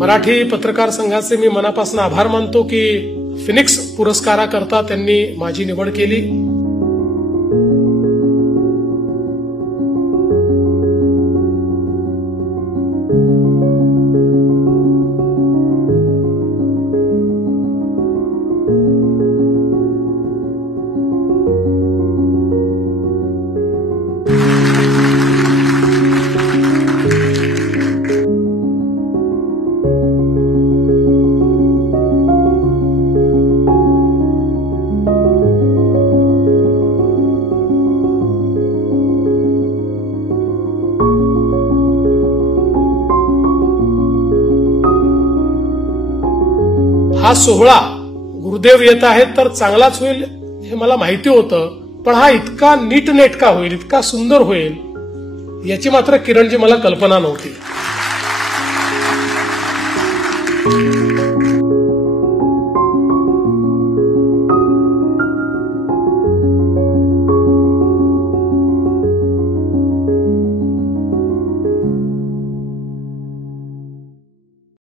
मराठी पत्रकार संघाचे मी मनापासून आभार मानतो की फिनिक्स पुरस्काराकरता त्यांनी माझी निवड केली. हा सोहळा गुरुदेव येत आहेत तर चांगलाच होईल हे मला माहिती होतं, पण हा इतका नीटनेटका होईल, इतका सुंदर होईल याची मात्र किरणजी मला कल्पना नव्हती.